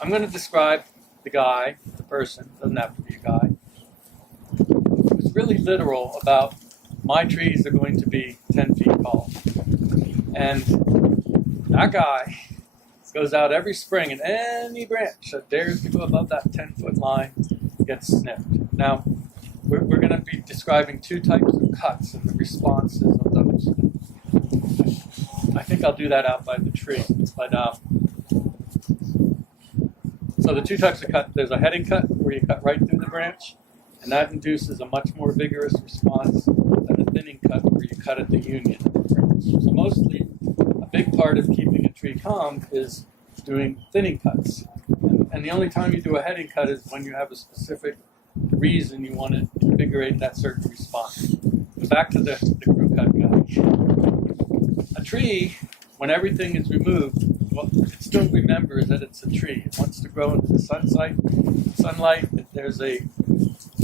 I'm going to describe the guy, the person, doesn't have to be a guy, who's really literal about my trees are going to be 10 feet tall. And that guy goes out every spring, and any branch that dares to go above that 10-foot line gets snipped. Now, we're going to be describing two types of cuts and the responses of those. I think I'll do that out by the tree. But so the two types of cut, there's a heading cut where you cut right through the branch, and that induces a much more vigorous response than a thinning cut where you cut at the union of the branch. So mostly, a big part of keeping a tree calm is doing thinning cuts. And the only time you do a heading cut is when you have a specific reason you want to invigorate that certain response. But back to the crew cut guy. A tree, when everything is removed, what it still remembers that it's a tree. It wants to grow into the sunlight. There's a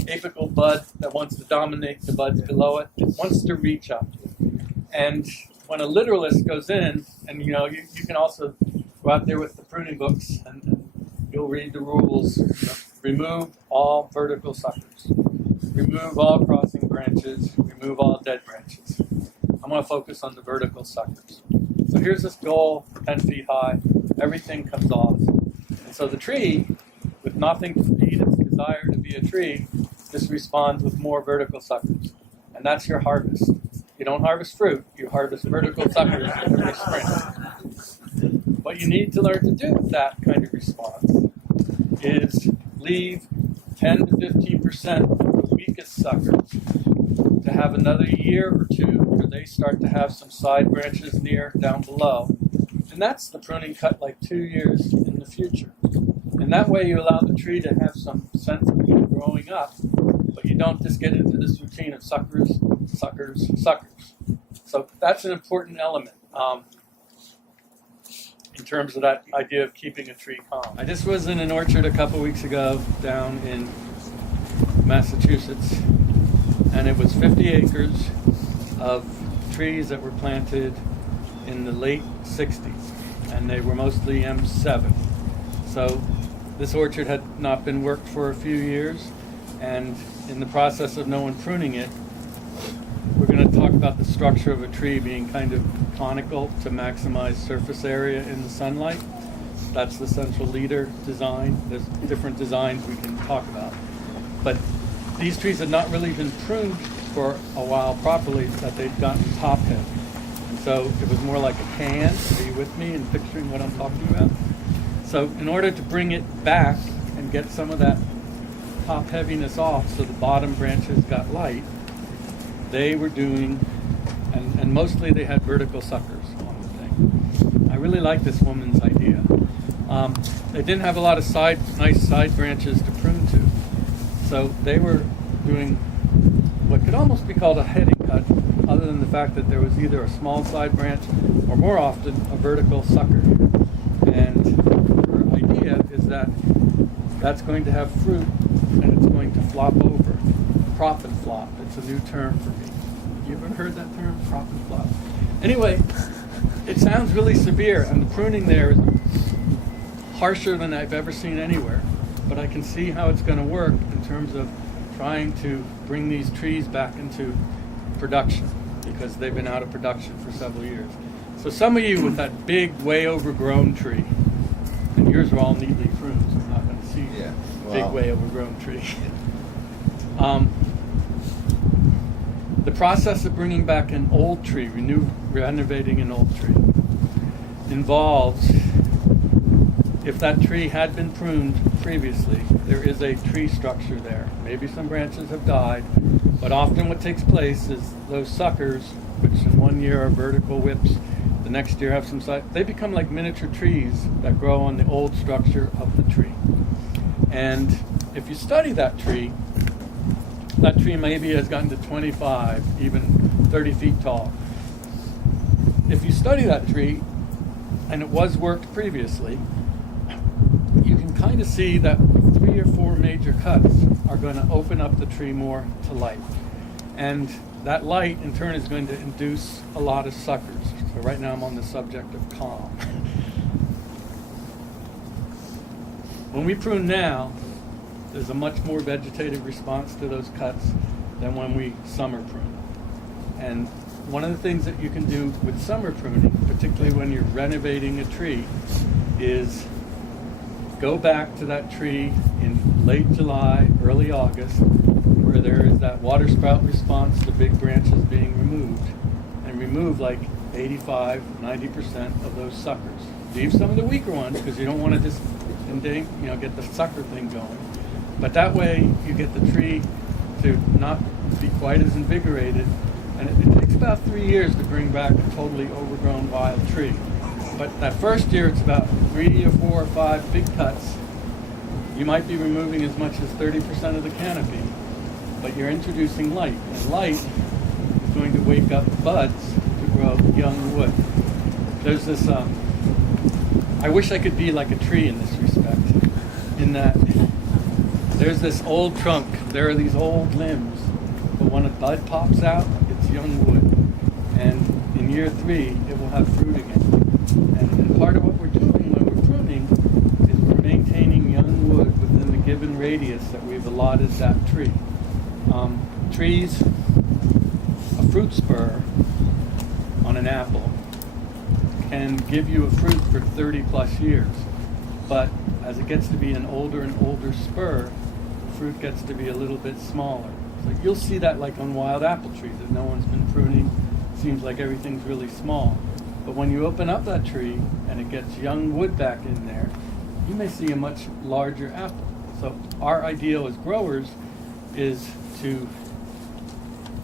apical bud that wants to dominate the buds below it. It wants to reach up. And when a literalist goes in, and you can also go out there with the pruning books and you'll read the rules. Remove all vertical suckers. Remove all crossing branches. Remove all dead branches. I'm going to focus on the vertical suckers. So here's this goal, 10 feet high. Everything comes off. And so the tree, with nothing to feed its desire to be a tree, just responds with more vertical suckers. And that's your harvest. You don't harvest fruit, you harvest vertical suckers every spring. What you need to learn to do with that kind of response is leave 10 to 15% of the weakest suckers to have another year or two where they start to have some side branches down below. And that's the pruning cut like 2 years in the future. And that way you allow the tree to have some sense of growing up, but you don't just get into this routine of suckers, suckers, suckers. So that's an important element in terms of that idea of keeping a tree calm. I just was in an orchard a couple weeks ago down in Massachusetts, and it was 50 acres of trees that were planted in the late 60s, and they were mostly M7. So this orchard had not been worked for a few years, and in the process of no one pruning it, we're going to talk about the structure of a tree being kind of conical to maximize surface area in the sunlight. That's the central leader design. There's different designs we can talk about. But these trees had not really been pruned for a while properly, that they'd gotten top heavy. And so it was more like a can. Are you with me in picturing what I'm talking about? So in order to bring it back and get some of that top heaviness off so the bottom branches got light, they were doing, and mostly they had vertical suckers on the thing. I really like this woman's idea. They didn't have a lot of nice side branches to prune to. So they were doing what could almost be called a heading cut, other than the fact that there was either a small side branch or more often a vertical sucker. And her idea is that that's going to have fruit and it's going to flop over. Prop and flop. It's a new term for me. You ever heard that term? Prop and flop. Anyway, it sounds really severe, and the pruning there is harsher than I've ever seen anywhere. But I can see how it's going to work in terms of trying to bring these trees back into production, because they've been out of production for several years. So some of you with that big, way overgrown tree, and yours are all neatly pruned, so I'm not going to see big, way overgrown tree. The process of bringing back an old tree, renovating an old tree, involves, if that tree had been pruned previously, there is a tree structure there. Maybe some branches have died, but often what takes place is those suckers, which in one year are vertical whips, the next year have some side, they become like miniature trees that grow on the old structure of the tree. And if you study that tree maybe has gotten to 25, even 30 feet tall. If you study that tree, and it was worked previously, you can kind of see that 3 or 4 major cuts are going to open up the tree more to light. And that light, in turn, is going to induce a lot of suckers. So right now I'm on the subject of calm. when we prune now, there's a much more vegetative response to those cuts than when we summer prune. And one of the things that you can do with summer pruning, particularly when you're renovating a tree, is go back to that tree in late July, early August, where there is that water sprout response to big branches being removed, and remove like 85, 90% of those suckers. Leave some of the weaker ones because you don't want to just get the sucker thing going. But that way you get the tree to not be quite as invigorated. And it takes about 3 years to bring back a totally overgrown wild tree. But that first year, it's about 3 or 4 or 5 big cuts. You might be removing as much as 30% of the canopy, but you're introducing light. And light is going to wake up buds to grow young wood. There's this, I wish I could be like a tree in this respect, in that there's this old trunk, there are these old limbs, but when a bud pops out, it's young wood. And in year 3, it will have fruit again. And part of what we're doing when we're pruning is we're maintaining young wood within the given radius that we've allotted that tree. Trees, a fruit spur on an apple can give you a fruit for 30 plus years. But as it gets to be an older and older spur, the fruit gets to be a little bit smaller. So you'll see that like on wild apple trees that no one's been pruning. Seems like everything's really small. But when you open up that tree and it gets young wood back in there, you may see a much larger apple. So our ideal as growers is to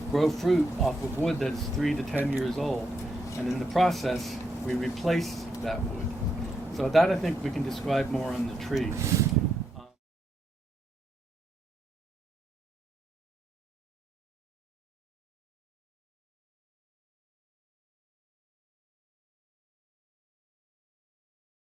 grow fruit off of wood that's 3 to 10 years old. And in the process, we replace that wood. So that I think we can describe more on the tree.